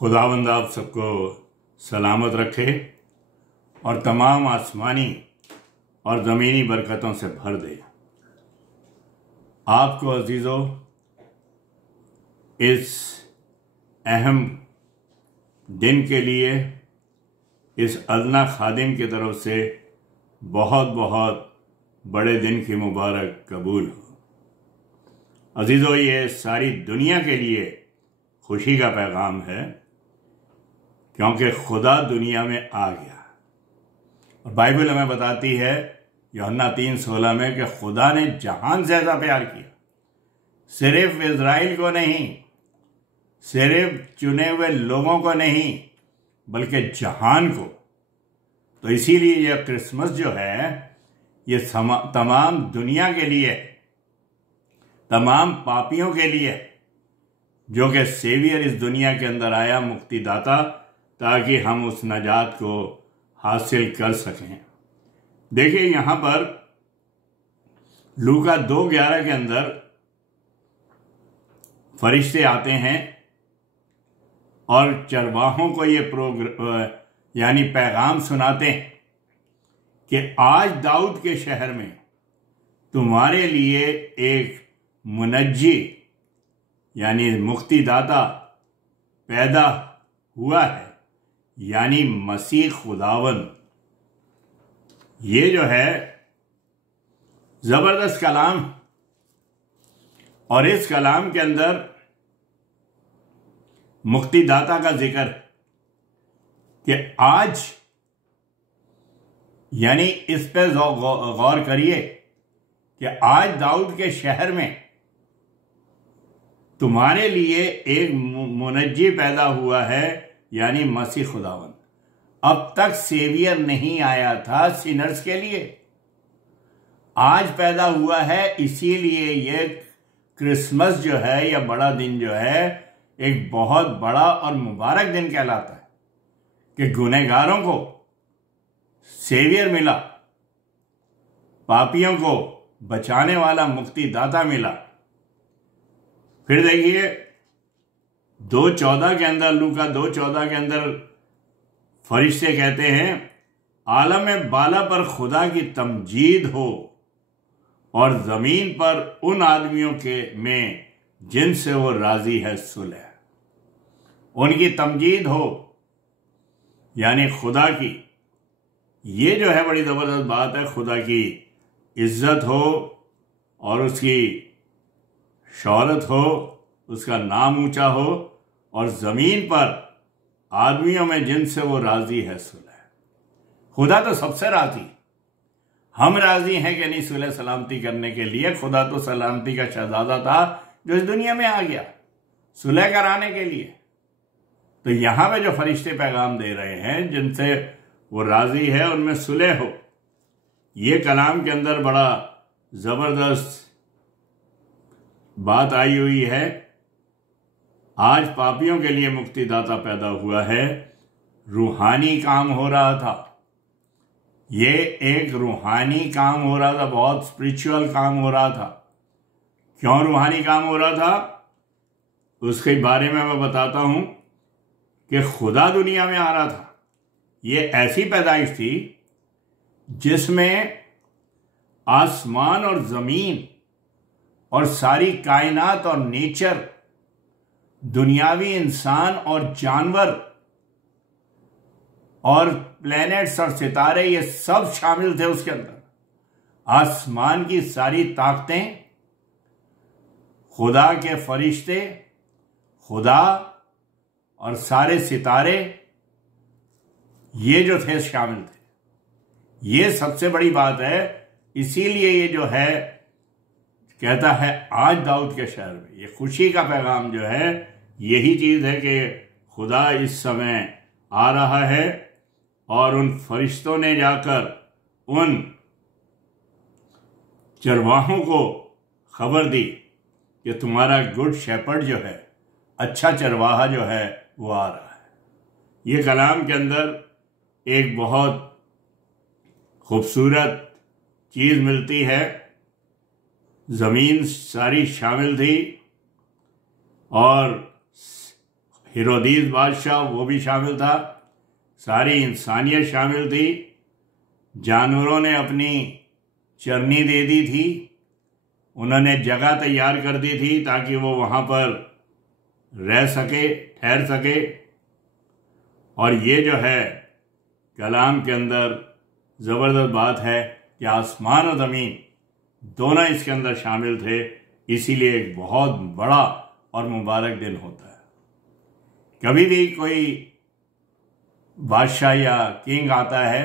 खुदावंद आप सबको सलामत रखे और तमाम आसमानी और ज़मीनी बरकतों से भर दे। आपको अजीज़ों, इस अहम दिन के लिए इस अदना खादिम की तरफ से बहुत बहुत बड़े दिन की मुबारक कबूल हो। अजीज़ों, ये सारी दुनिया के लिए खुशी का पैगाम है, क्योंकि खुदा दुनिया में आ गया। और बाइबल हमें बताती है यूहन्ना 3:16 में कि खुदा ने जहान से ज़्यादा प्यार किया, सिर्फ इज़राइल को नहीं, सिर्फ चुने हुए लोगों को नहीं, बल्कि जहान को। तो इसीलिए यह क्रिसमस जो है ये तमाम दुनिया के लिए, तमाम पापियों के लिए, जो कि सेवियर इस दुनिया के अंदर आया, मुक्तिदाता, ताकि हम उस नजात को हासिल कर सकें। देखिए यहां पर लूका 2:11 के अंदर फरिश्ते आते हैं और चरवाहों को ये यानी पैगाम सुनाते हैं कि आज दाऊद के शहर में तुम्हारे लिए एक मुनज्जी यानी मुक्तिदाता पैदा हुआ है, यानी मसीह खुदावंद। ये जो है जबरदस्त कलाम, और इस कलाम के अंदर मुक्तिदाता का जिक्र कि आज, यानी इस पे गौर करिए कि आज दाऊद के शहर में तुम्हारे लिए एक मुनज्जी पैदा हुआ है, यानी मसीह खुदावंद। अब तक सेवियर नहीं आया था सिनर्स के लिए, आज पैदा हुआ है। इसीलिए ये क्रिसमस जो है, यह बड़ा दिन जो है, एक बहुत बड़ा और मुबारक दिन कहलाता है कि गुनहगारों को सेवियर मिला, पापियों को बचाने वाला मुक्तिदाता मिला। फिर देखिए 2:14 के अंदर, लूका 2:14 के अंदर फरिश्ते कहते हैं, आलम बाला पर खुदा की तमजीद हो और जमीन पर उन आदमियों के में जिनसे वो राजी है सुलह। उनकी तमजीद हो यानी खुदा की। ये जो है बड़ी जबरदस्त बात है, खुदा की इज्जत हो और उसकी शौहरत हो, उसका नाम ऊंचा हो, और जमीन पर आदमियों में जिनसे वो राजी है सुलह। खुदा तो सबसे राजी, हम राजी हैं कि नहीं सुलह सलामती करने के लिए। खुदा तो सलामती का शहजादा था जो इस दुनिया में आ गया सुलह कराने के लिए। तो यहां पे जो फरिश्ते पैगाम दे रहे हैं जिनसे वो राजी है, उनमें सुलह हो। ये कलाम के अंदर बड़ा जबरदस्त बात आई हुई है। आज पापियों के लिए मुक्तिदाता पैदा हुआ है। रूहानी काम हो रहा था, ये एक रूहानी काम हो रहा था, बहुत स्पिरिचुअल काम हो रहा था। क्यों रूहानी काम हो रहा था, उसके बारे में मैं बताता हूं कि खुदा दुनिया में आ रहा था। ये ऐसी पैदाइश थी जिसमें आसमान और जमीन और सारी कायनात और नेचर, दुनियावी इंसान और जानवर और प्लैनेट्स और सितारे, ये सब शामिल थे उसके अंदर। आसमान की सारी ताकतें, खुदा के फरिश्ते, खुदा और सारे सितारे, ये जो थे शामिल थे। ये सबसे बड़ी बात है। इसीलिए ये जो है कहता है आज दाऊद के शहर में, ये खुशी का पैगाम जो है यही चीज है कि खुदा इस समय आ रहा है। और उन फरिश्तों ने जाकर उन चरवाहों को खबर दी कि तुम्हारा गुड शेपर्ड जो है, अच्छा चरवाहा जो है, वो आ रहा है। ये कलाम के अंदर एक बहुत खूबसूरत चीज मिलती है। जमीन सारी शामिल थी और हेरोदीस बादशाह वो भी शामिल था, सारी इंसानियत शामिल थी। जानवरों ने अपनी चरनी दे दी थी, उन्होंने जगह तैयार कर दी थी ताकि वो वहाँ पर रह सके, ठहर सके। और ये जो है कलाम के अंदर ज़बरदस्त बात है कि आसमान और ज़मीन दोनों इसके अंदर शामिल थे, इसीलिए एक बहुत बड़ा और मुबारक दिन होता है। कभी भी कोई बादशाह या किंग आता है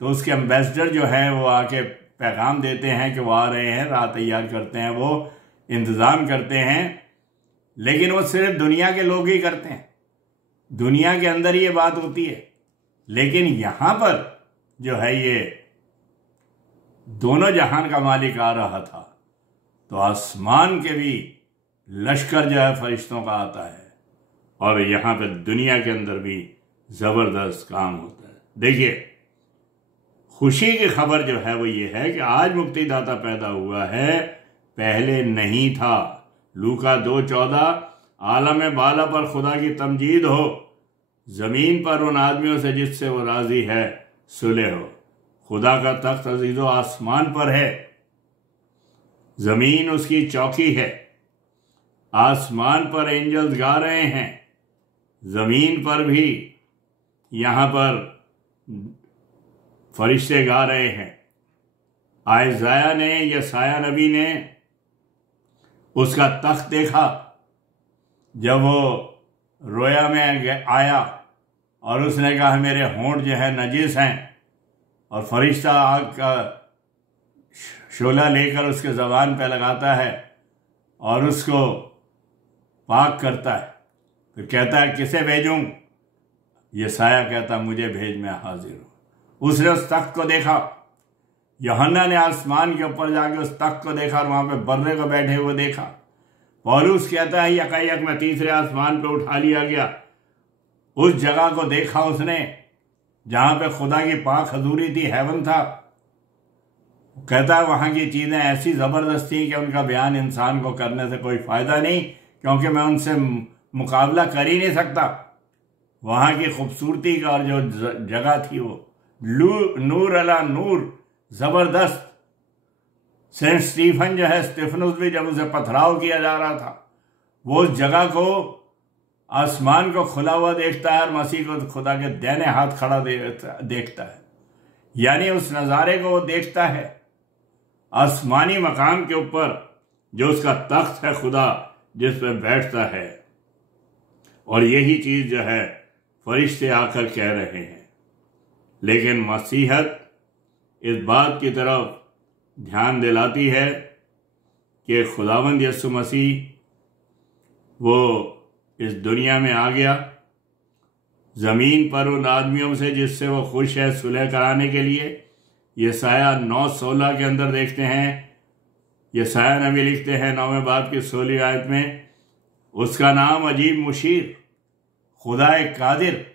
तो उसके एम्बेसडर जो हैं वो आके पैगाम देते हैं कि वो आ रहे हैं, राह तैयार करते हैं, वो इंतज़ाम करते हैं। लेकिन वो सिर्फ दुनिया के लोग ही करते हैं, दुनिया के अंदर ये बात होती है। लेकिन यहाँ पर जो है ये दोनों जहान का मालिक आ रहा था, तो आसमान के भी लश्कर जो है फरिश्तों का आता है, और यहाँ पे दुनिया के अंदर भी ज़बरदस्त काम होता है। देखिए, खुशी की खबर जो है वो ये है कि आज मुक्तिदाता पैदा हुआ है, पहले नहीं था। लूका 2:14, आलम बाला पर खुदा की तमजीद हो, ज़मीन पर उन आदमियों से जिससे वो राज़ी है सुलह हो। खुदा का तख्त अज़ीज़ो आसमान पर है, ज़मीन उसकी चौकी है। आसमान पर एंजल्स गा रहे हैं, ज़मीन पर भी यहाँ पर फरिश्ते गा रहे हैं। आयज़ाया ने, यसाया नबी ने उसका तख्त देखा जब वो रोया में आया और उसने कहा मेरे होंठ जो है नजीस हैं, और फरिश्ता आग का शोला लेकर उसके ज़बान पे लगाता है और उसको पाक करता है। फिर कहता है किसे भेजूं? यसाया कहता मुझे भेज, मैं हाजिर हूँ। उसने उस तख्त को देखा, यूहन्ना ने आसमान के ऊपर जाके उस तख्त को देखा और वहाँ पे बर्रे को बैठे हुए देखा। पौलुस कहता है यकायक में तीसरे आसमान पे उठा लिया गया, उस जगह को देखा उसने जहाँ पे खुदा की पाक हजूरी थी, हेवन था। कहता है वहाँ की चीज़ें ऐसी ज़बरदस्त थी कि उनका बयान इंसान को करने से कोई फ़ायदा नहीं, क्योंकि मैं उनसे मुकाबला कर ही नहीं सकता। वहाँ की खूबसूरती का और जो जगह थी वो नूर अला नूर, ज़बरदस्त। सेंट स्टीफन जो है, स्टीफनुस भी जब उसे पथराव किया जा रहा था, वो उस जगह को, आसमान को खुला हुआ देखता है और मसीह को खुदा के दाहिने हाथ खड़ा देखता है। यानी उस नज़ारे को वो देखता है, आसमानी मकाम के ऊपर जो उसका तख्त है खुदा जिस पर बैठता है। और यही चीज़ जो है फरिश्ते आकर कह रहे हैं। लेकिन मसीहत इस बात की तरफ ध्यान दिलाती है कि खुदावंद यीशु मसीह वो इस दुनिया में आ गया, ज़मीन पर उन आदमियों से जिससे वो खुश है सुलह कराने के लिए। यसाया 9:16 के अंदर देखते हैं, यसाया नबी लिखते हैं 9वें बाब की 16वीं आयत में, उसका नाम अजीब मुशीर, खुदा कादिर,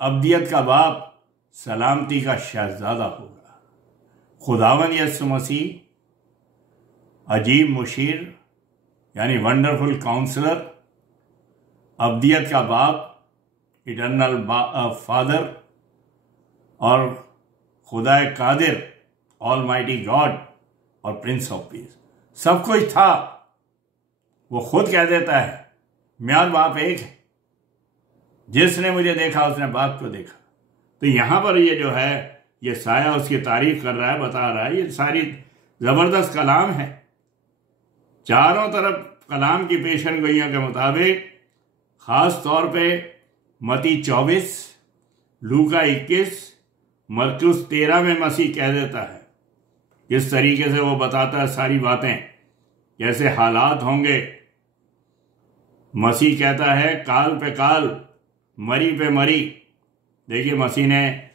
अब्दियत का बाप, सलामती का शहजादा होगा। खुदावन यीशु मसीह अजीब मुशीर यानी वंडरफुल काउंसलर, अब्दियत का बाप, इटर्नल फादर, और खुदा कादिर, ऑलमाइटी गॉड और प्रिंस ऑफ पीस, सब कुछ था। वो खुद कह देता है मेरा बाप एक है, जिसने मुझे देखा उसने बाप को देखा। तो यहाँ पर ये जो है ये साया उसकी तारीफ कर रहा है, बता रहा है। ये सारी ज़बरदस्त कलाम है, चारों तरफ कलाम की पेशन गोइयों के मुताबिक, ख़ास तौर पे मती 24, लूका 21, मरकुस 13 में मसीह कह देता है, किस तरीके से वो बताता है सारी बातें, कैसे हालात होंगे। मसीह कहता है काल पे काल, मरी पे मरी। देखिए मसीह ने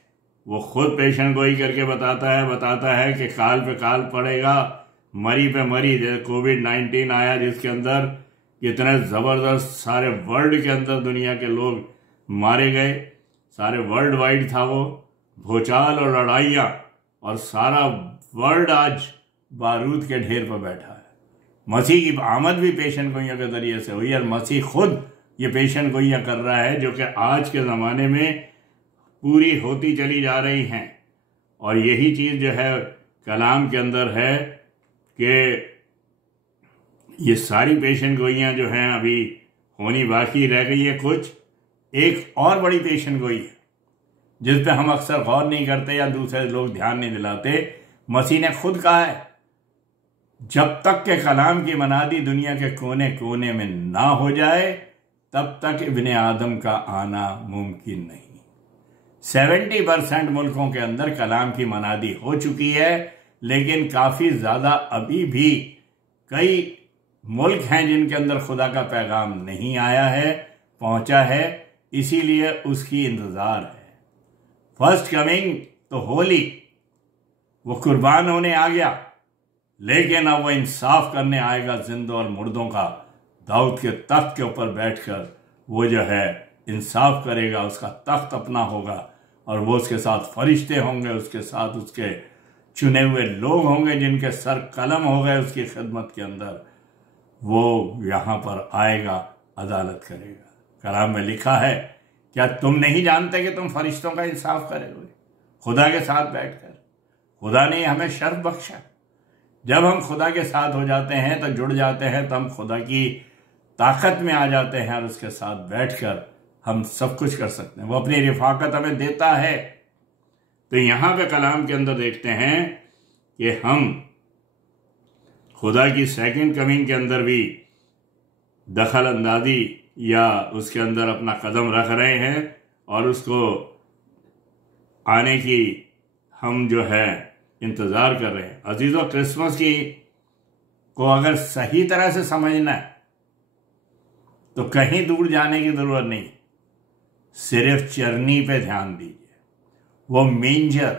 वो खुद पेशन गोई करके बताता है कि काल पे काल पड़ेगा, मरी पे मरी। जैसे कोविड-19 आया जिसके अंदर कितने ज़बरदस्त सारे वर्ल्ड के अंदर दुनिया के लोग मारे गए, सारे वर्ल्ड वाइड था वो, भूचाल और लड़ाइयाँ, और सारा वर्ल्ड आज बारूद के ढेर पर बैठा है। मसीह की आमद भी पेशन गोइयों के ज़रिए से हुई और मसीह खुद ये पेशन गोइयाँ कर रहा है, जो कि आज के ज़माने में पूरी होती चली जा रही हैं। और यही चीज़ जो है कलाम के अंदर है कि ये सारी पेशन गोइयाँ जो हैं अभी होनी बाकी रह गई है कुछ। एक और बड़ी पेशन गोई है जिस पे हम अक्सर गौर नहीं करते या दूसरे लोग ध्यान नहीं दिलाते। मसीह ने खुद कहा है, जब तक के कलाम की मनादी दुनिया के कोने कोने में ना हो जाए तब तक इब्ने आदम का आना मुमकिन नहीं। 70% मुल्कों के अंदर कलाम की मनादी हो चुकी है, लेकिन काफ़ी ज़्यादा अभी भी कई मुल्क हैं जिनके अंदर खुदा का पैगाम नहीं आया है, पहुंचा है, इसीलिए उसकी इंतज़ार है। फर्स्ट कमिंग तो होली, वो कुर्बान होने आ गया, लेकिन अब वो इंसाफ करने आएगा जिंदों और मुर्दों का। दाऊद के तख्त के ऊपर बैठकर वो जो है इंसाफ करेगा, उसका तख्त अपना होगा और वो उसके साथ फरिश्ते होंगे, उसके साथ उसके चुने हुए लोग होंगे जिनके सर कलम हो गए उसकी खिदमत के अंदर। वो यहाँ पर आएगा, अदालत करेगा। कलाम में लिखा है, क्या तुम नहीं जानते कि तुम फरिश्तों का इंसाफ करोगे खुदा के साथ बैठकर? खुदा ने हमें शर्फ बख्शा। जब हम खुदा के साथ हो जाते हैं तो जुड़ जाते हैं, तो हम खुदा की ताकत में आ जाते हैं और उसके साथ बैठकर हम सब कुछ कर सकते हैं। वो अपनी रिफाकत हमें देता है। तो यहाँ पे कलाम के अंदर देखते हैं कि हम खुदा की सेकंड कमिंग के अंदर भी दखल अंदाजी या उसके अंदर अपना कदम रख रहे हैं और उसको आने की हम जो है इंतज़ार कर रहे हैं। अजीज़ों, क्रिसमस की को अगर सही तरह से समझना है तो कहीं दूर जाने की ज़रूरत नहीं, सिर्फ चरनी पे ध्यान दीजिए। वो मेंजर,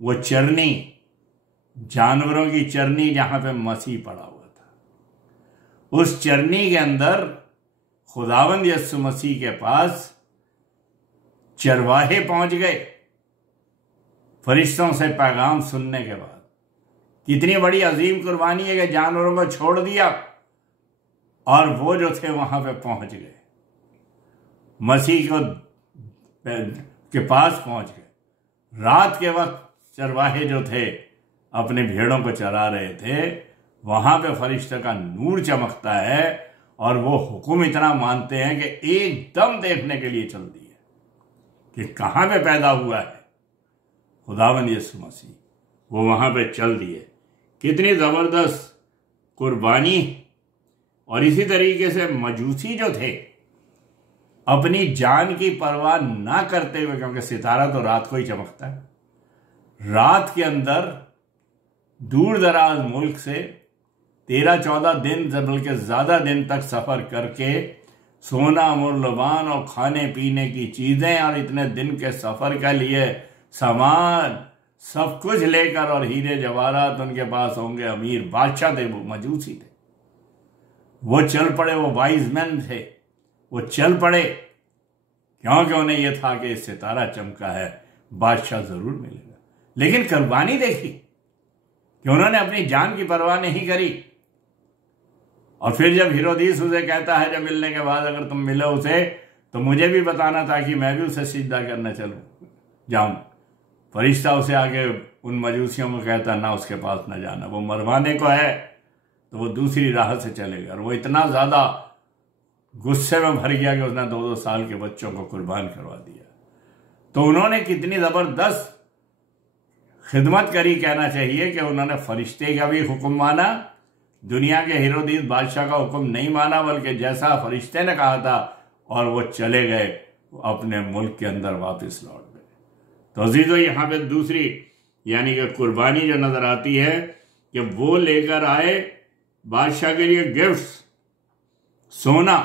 वो चरनी, जानवरों की चरनी जहां पे मसीह पड़ा हुआ था, उस चरनी के अंदर खुदावंद यीशु मसीह के पास चरवाहे पहुंच गए फरिश्तों से पैगाम सुनने के बाद। कितनी बड़ी अजीम कुर्बानी है कि जानवरों को छोड़ दिया और वो जो थे वहां पे पहुंच गए, मसीह को के पास पहुंच गए। रात के वक्त चरवाहे जो थे अपने भेड़ों को चरा रहे थे, वहां पे फरिश्ते का नूर चमकता है और वो हुक्म इतना मानते हैं कि एकदम देखने के लिए चल दिए कि कहां पे पैदा हुआ है खुदावंद यीशु मसीह। वो वहां पे चल दिए। कितनी जबरदस्त कुर्बानी। और इसी तरीके से मजूसी जो थे अपनी जान की परवाह ना करते हुए, क्योंकि सितारा तो रात को ही चमकता है, रात के अंदर दूर दराज मुल्क से 13-14 दिन बल्कि ज्यादा दिन तक सफर करके सोना मूल्यवान और खाने पीने की चीजें और इतने दिन के सफर के लिए सामान सब कुछ लेकर, और हीरे जवाहरात उनके पास होंगे, अमीर बादशाह थे, वो मजूसी थे, वो चल पड़े, वो वाइज मैन थे, वो चल पड़े क्योंकि उन्हें यह था कि सितारा चमका है, बादशाह जरूर मिलेगा। लेकिन कुर्बानी देखी कि उन्होंने अपनी जान की परवाह नहीं करी। और फिर जब हेरोदिस उसे कहता है, जब मिलने के बाद अगर तुम मिलो उसे तो मुझे भी बताना ताकि मैं भी उसे सिजदा करने जाऊं। फरिश्ता उसे आगे उन मजूसियों को कहता, ना उसके पास ना जाना, वो मरवाने को है, तो वो दूसरी राह से चलेगा। और वो इतना ज्यादा गुस्से में भर गया कि उसने 2-2 साल के बच्चों को कुर्बान करवा दिया। तो उन्होंने कितनी जबरदस्त खिदमत करी, कहना चाहिए कि उन्होंने फरिश्ते का भी हुक्म माना, दुनिया के हेरोदिस बादशाह का हुक्म नहीं माना, बल्कि जैसा फरिश्ते ने कहा था, और वो चले गए अपने मुल्क के अंदर वापस लौट गए। तो अजीजों, यहाँ पे दूसरी यानी कि कुर्बानी जो नजर आती है कि वो लेकर आए बादशाह के लिए गिफ्ट्स। सोना,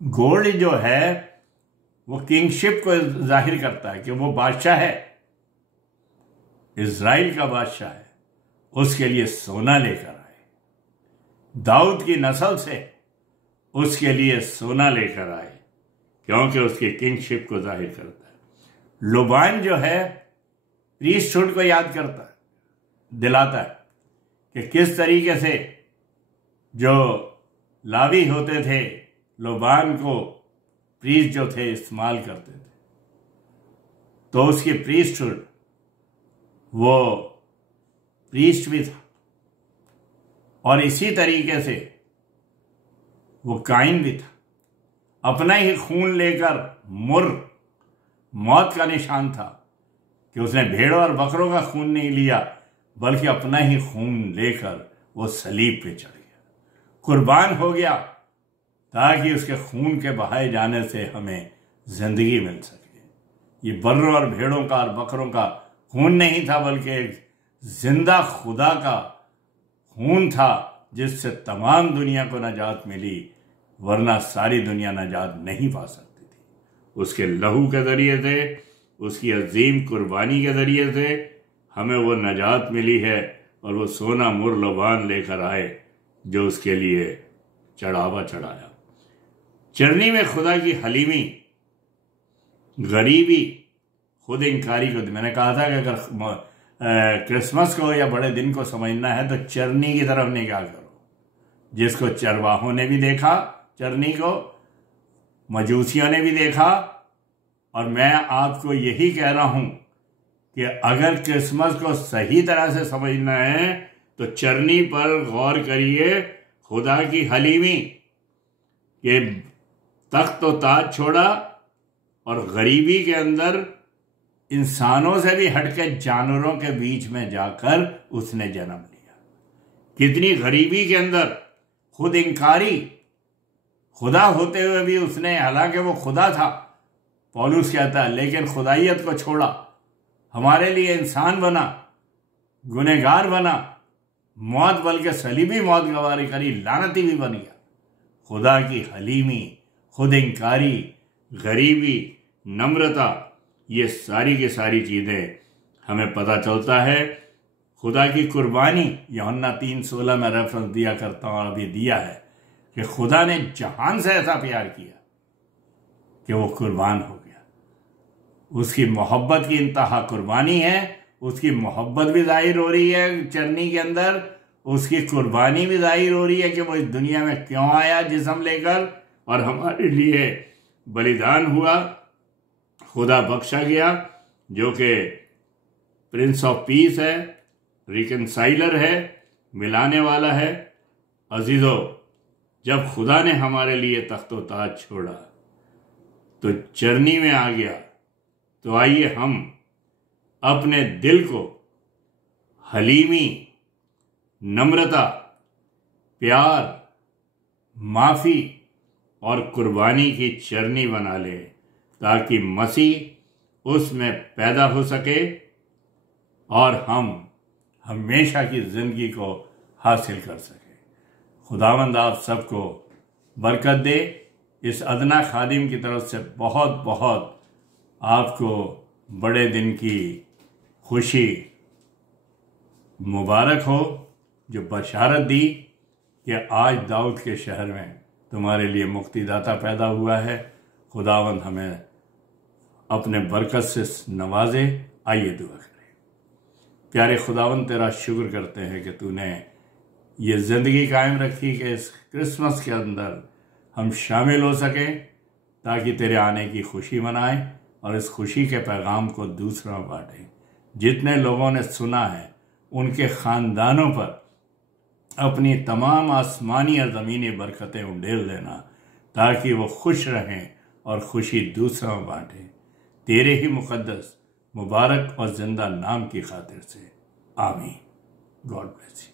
गोल्ड जो है वो किंगशिप को जाहिर करता है कि वो बादशाह है, इज़राइल का बादशाह है, उसके लिए सोना लेकर आए। दाऊद की नस्ल से उसके लिए सोना लेकर आए क्योंकि उसकी किंगशिप को जाहिर करता है। लुबान जो है प्रीस्टहुड को याद करता है, दिलाता है कि किस तरीके से जो लावी होते थे लोबान को प्रीस्ट जो थे इस्तेमाल करते थे, तो उसकी प्रीस्टहुड, वो प्रीस्ट भी था। और इसी तरीके से वो काइन भी था, अपना ही खून लेकर मौत का निशान था कि उसने भेड़ों और बकरों का खून नहीं लिया, बल्कि अपना ही खून लेकर वो सलीब पे चढ़ गया, कुर्बान हो गया, ताकि उसके खून के बहाए जाने से हमें जिंदगी मिल सके। ये बर्रों और भेड़ों का और बकरों का खून नहीं था, बल्कि एक जिंदा खुदा का खून था, जिससे तमाम दुनिया को नजात मिली, वरना सारी दुनिया नजात नहीं पा सकती थी। उसके लहू के जरिए से, उसकी अजीम कुर्बानी के जरिए से हमें वो नजात मिली है, और वो सोना मुर लोबान लेकर आए जो उसके लिए चढ़ावा चढ़ाया। चरनी में खुदा की हलीमी, गरीबी, खुद इंकारी को, मैंने कहा था कि अगर क्रिसमस को या बड़े दिन को समझना है तो चरनी की तरफ निगाह करो, जिसको चरवाहों ने भी देखा, चरनी को मजूसियों ने भी देखा। और मैं आपको यही कह रहा हूं कि अगर क्रिसमस को सही तरह से समझना है तो चरनी पर गौर करिए, खुदा की हलीमी के तख्त और ताज छोड़ा और गरीबी के अंदर इंसानों से भी हटके जानवरों के बीच में जाकर उसने जन्म लिया। कितनी गरीबी के अंदर, खुद इंकारी, खुदा होते हुए भी उसने, हालांकि वो खुदा था, पौलुस कहता है, लेकिन खुदाइयत को छोड़ा, हमारे लिए इंसान बना, गुनहगार बना, मौत बल्कि सलीबी मौत गवारी करी, लानती भी बन गया। खुदा की हलीमी, खुद इंकारी, गरीबी, नम्रता, ये सारी की सारी चीज़ें हमें पता चलता है। खुदा की कुर्बानी, यूहन्ना 3:16 में रेफरेंस दिया करता हूँ, अभी दिया है कि खुदा ने जहान से ऐसा प्यार किया कि वो कुर्बान हो गया। उसकी मोहब्बत की इंतहा कुर्बानी है, उसकी मोहब्बत भी जाहिर हो रही है चरनी के अंदर, उसकी कुर्बानी भी जाहिर हो रही है कि वो इस दुनिया में क्यों आया जिस्म लेकर और हमारे लिए बलिदान हुआ, खुदा बख्शा गया, जो कि प्रिंस ऑफ पीस है, रिकनसाइलर है, मिलाने वाला है। अजीजों, जब खुदा ने हमारे लिए तख्तो ताज छोड़ा तो चरनी में आ गया, तो आइए हम अपने दिल को हलीमी, नम्रता, प्यार, माफ़ी और कुर्बानी की चरनी बना ले, ताकि मसीह उसमें पैदा हो सके और हम हमेशा की ज़िंदगी को हासिल कर सके। खुदावंद आप सबको बरकत दे। इस अदना खादिम की तरफ से बहुत बहुत आपको बड़े दिन की खुशी मुबारक हो, जो बशारत दी कि आज दाऊद के शहर में तुम्हारे लिए मुक्तिदाता पैदा हुआ है। खुदावंद हमें अपने बरकत से नवाजे। आइए दुआ करें। प्यारे खुदावंद, तेरा शुक्र करते हैं कि तूने ये ज़िंदगी कायम रखी कि इस क्रिसमस के अंदर हम शामिल हो सकें, ताकि तेरे आने की खुशी मनाएं और इस खुशी के पैगाम को दूसरों में बांटें। जितने लोगों ने सुना है उनके ख़ानदानों पर अपनी तमाम आसमानी और ज़मीनी बरकतें उंडेल देना, ताकि वो खुश रहें और खुशी दूसरों में बांटें। तेरे ही मुकद्दस, मुबारक और ज़िंदा नाम की खातिर से, आमीन। God bless you.